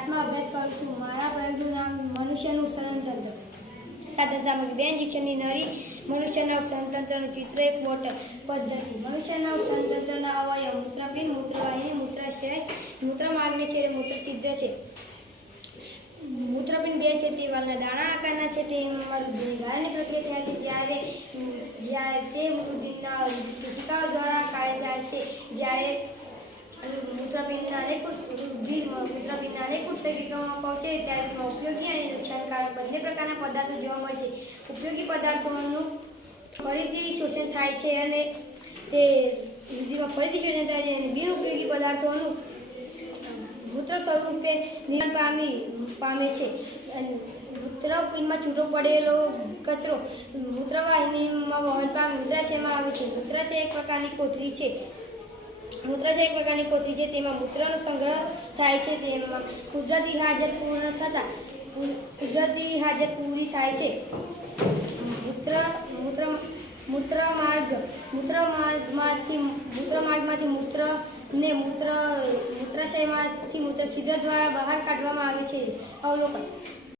સાતમા અભ્યાસ કરું છું મારા પ્રયોગનું નામ મનુષ્યનું સંતંત્ર સાથે સામગ્રી બે શિક્ષણની નરી મનુષ્યના સંતંત્રનું ચિત્ર, એક બોટલ. પદ્ધતિ. મનુષ્યના સંતંત્રના અવયવ. મૂત્રપિંડ, મૂત્રવાહિની મૂત્રાશય મૂત્રમાર્ગને છેડે મૂત્ર સિદ્ધ છે. મૂત્રપિંડ બે છે તે વાલના દાણા આકારના છે તેમાં રુધિરની પ્રક્રિયા થાય છે ત્યારે જ્યારે તે કોશિકાઓ દ્વારા થાય છે, જ્યારે મૂત્રપિંડના અનેક અનેક પહોંચે ત્યારે તેમાં ઉપયોગી અને નુકસાનકારક બંને પ્રકારના પદાર્થો જોવા મળે છે. ઉપયોગી પદાર્થોનું ફરીથી શોષણ થાય છે અને તે વૃદ્ધિમાં ફરીથી શોષણ થાય છે અને બિનઉપયોગી પદાર્થોનું મૂત્ર સ્વરૂપે નિર્માણ પામી, પામે છે. અને મૂત્રપિંડમાં છૂટો પડેલો કચરો મૂત્રવાહિનીમાં વહન પામી, મૂત્રાશયમાં આવે છે. મૂત્રાશય એક પ્રકારની કોથળી છે. મૂત્રાશય એક પ્રકારની કોથળી છે, તેમાં મૂત્રનો સંગ્રહ થાય છે, તેમાં કુદરતી હાજર પૂર્ણ થતાં કુદરતી હાજર પૂરી થાય છે. મૂત્ર મૂત્ર, મૂત્રમાર્ગ, મૂત્રમાર્ગમાંથી મૂત્રમાર્ગમાંથી મૂત્ર ને મૂત્ર, મૂત્રાશયમાંથી મૂત્ર છિદ્ર દ્વારા બહાર કાઢવામાં આવે છે. અવલોકન.